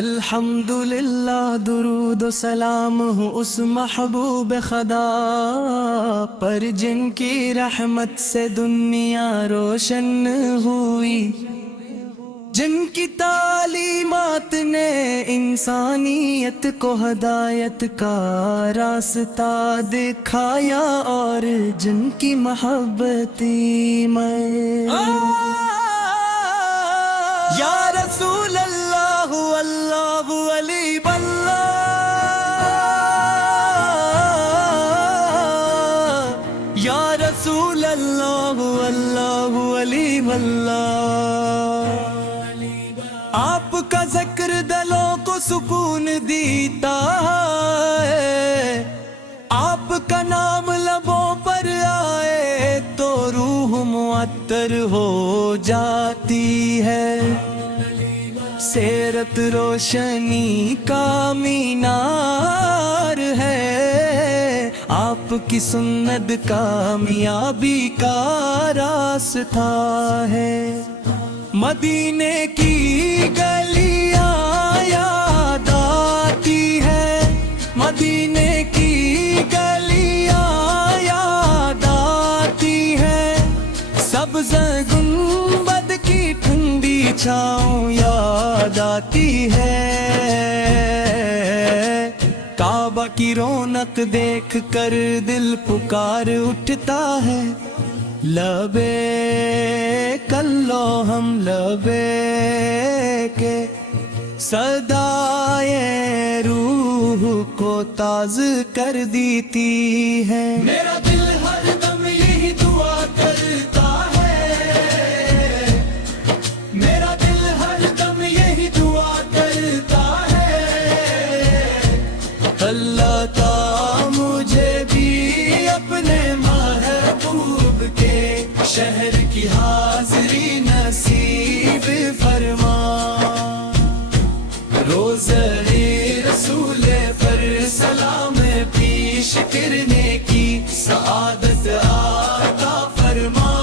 الحمدللہ درود و سلام ہو اس محبوب خدا پر جن کی رحمت سے دنیا روشن ہوئی، جن کی تعلیمات نے انسانیت کو ہدایت کا راستہ دکھایا، اور جن کی محبتی میں یا رسول اللہ اللہ علی باللہ، یا رسول اللہ اللہ علی باللہ۔ آپ کا ذکر دلوں کو سکون دیتا ہے، آپ کا نام لبوں پر آئے تو روح معطر ہو جاتی ہے، سیرت روشنی کا مینار ہے، آپ کی سنت کامیابی کا راستہ ہے، مدینے کی گلیاں یاد آتی ہے، مدینے کی گلیاں یاد آتی ہے، سبز گنبد کی ٹھنڈی چھاؤں یاد آتی ہے، کعبہ کی رونق دیکھ کر دل پکار اٹھتا ہے، لبیک اللہم لبیک صدائے روح کو تازہ کر دیتی ہے، میرا دل ہر دم یہی دعا کرتا ہے، میرا دل ہر دم یہی دعا کرتا ہے، اللہ تعالی مجھے بھی اپنے محبوب کے شہر کی حاضری نصیب فرما، روزہ رسول پر سلام پیش کرنے کی سعادت عطا فرما،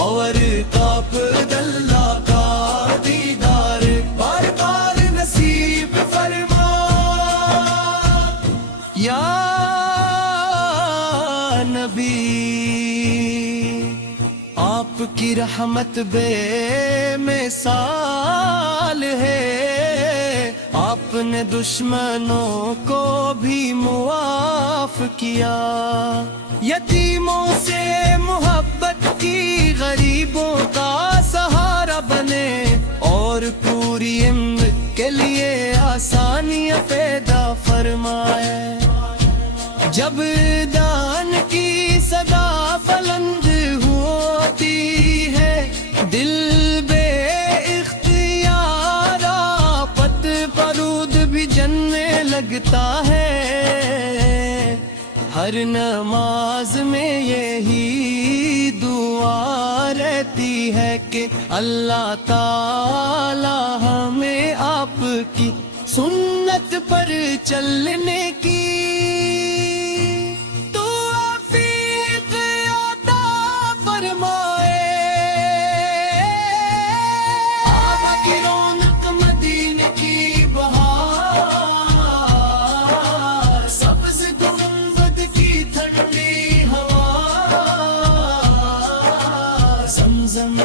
اور تاپ اللہ کا دیدار بار بار نصیب فرما، یا نبی آپ کی رحمت بے مثال ہے، آپ نے دشمنوں کو بھی معاف کیا، یتیموں سے محبت کی، غریبوں کا سہارا بنے، اور پوری عمر کے لیے آسانیاں پیدا فرمائے، جب دان کی صدا بلند ہوتی ہے، دل بے اختیار آفت پرود بھی جننے لگتا ہے، ہر نماز میں یہی دعا رہتی ہے کہ اللہ تعالی ہمیں آپ کی سنت پر چلنے کی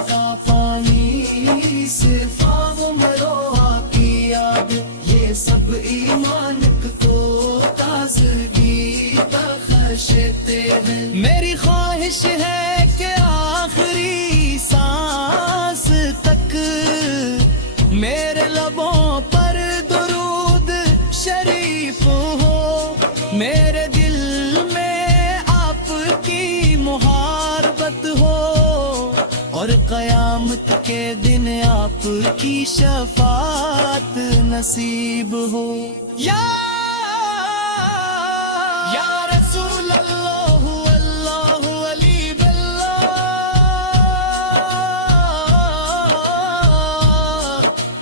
کا پانی صفا و مروہ کی یاد، یہ سب ایمان کو تازگی بخشتے ہیں، میری خواہش ہے کہ آخری سانس تک میرے لبوں پر درود شریف ہو، میرے دل میں آپ کی محبت ہو، اور قیامت کے دن آپ کی شفاعت نصیب ہو، یا رسول اللہ اللہ علی باللہ،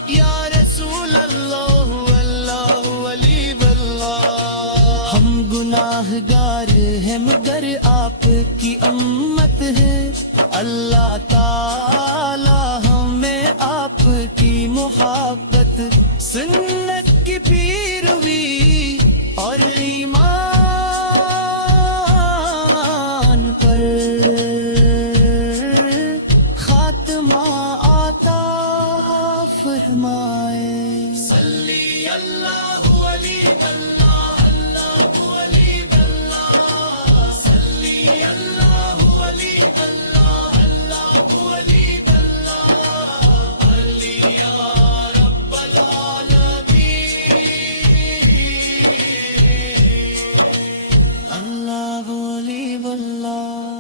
یا رسول اللہ اللہ علی باللہ، ہم گناہگار ہیں مگر آپ کی امت ہے، اللہ تعالی ہمیں آپ کی محبت، سنت کی پیروی اور ایمان پر خاتمہ عطا فرمائے۔ صلی اللہ علی اللہ، اللہ علی اللہ، صلی اللہ علی اللہ، اللہ علی اللہ، علی یا رب العالمین، اللہ علی اللہ۔